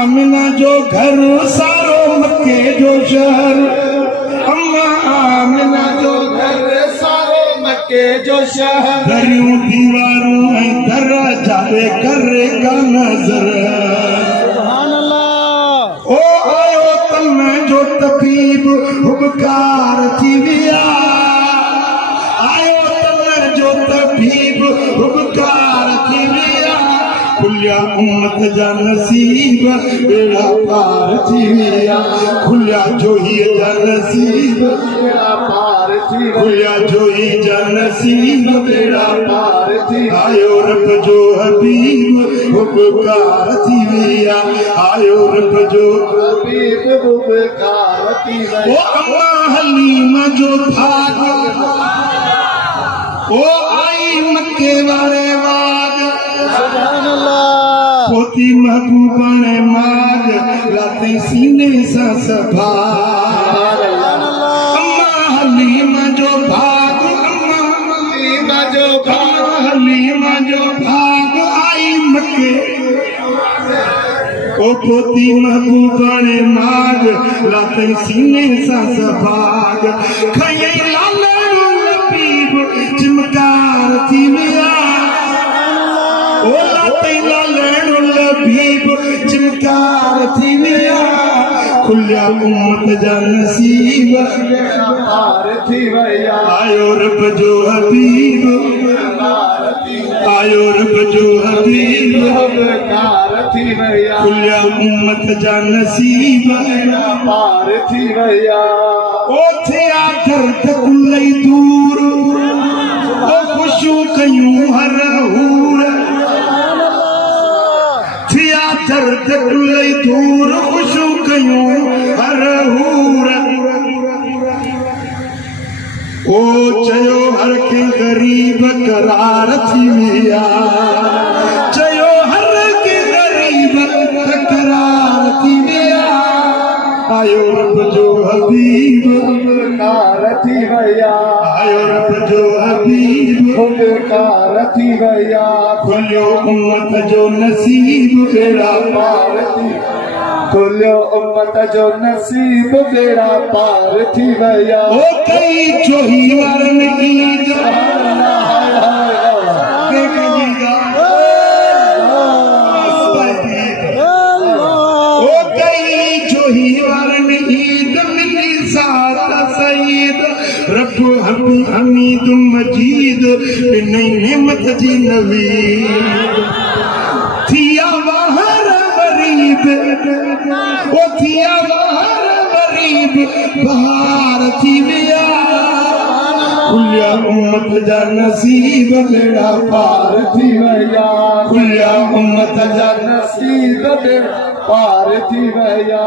आमिना जो घर सारो मक्के जो शहर, अम्मा आमिना जो घर सारो मक्के जो शहर, दरियूं दीवारूं ऐं दर जावे करेगा नजर। सुभान अल्लाह। ओ आयो तन जो तबीब हुबकार थी विया, आयो तन जो तबीब हुबकार थी विया, खुलिया उम्मत जा नसीब बेड़ा पार थी विया, खुलिया जोही जा नसीब बेड़ा पार थी, खुलिया जोही जा नसीब बेड़ा पार थी, आयो रब जो हबीब हुबकार थी विया, आयो रब जो हबीब हुबकार थी विया। ओ अम्मा हलीमा जो भाग, ओ आई मक्के वाले बाग, सुभान अल्लाह। पोती महबूबा ने माग लाते सीने सा सभा, अम्मा हलीमा जो भाग, अम्मा हलीमा जो भाग, हलीमा जो भाग आई मक्के, ओ पोती महबूबा ने माग लाते सीने सा सभाग, खये लालू लबीब चिमकार थी विया, ओ लाते लालू लबीब चिमकार थी विया, खुलिया उम्मत जा नसीब पार थी विया, आयो रब जो हबीब, आयो रब जो हबीब पार थी विया, खुलिया उम्मत जा नसीब पार थी विया। ओ थिया दर्द कुलई दूर, ओ खुशू कयूं हर हूर, थिया दर्द कुलई दूर, खुशू कयूं हर हूर, ओ चयो हर के गरीब करार थी विया, चयो हर के गरीब करार थी विया, आयो रब जो हबीब कार थी विया, आयो रब जो हबीब कार थी विया, खुलियो उम्मत जो नसीब बेड़ा पार थी, खुलियो उम्मत जो नसीब बेड़ा पार थी विया। ओ कई चोही वारन ईद, ओ कई चोही वारन ईद मिली सात सईद, रब हमीद मजीद नई नेमत जी नवीद, थिया वाहर गरीब, ओ थिया वाहर गरीब बहार थी विया, खुलिया उम्मत जा नसीब बेड़ा पार थी विया, खुलिया उम्मत जा नसीब बेड़ा पार थी विया।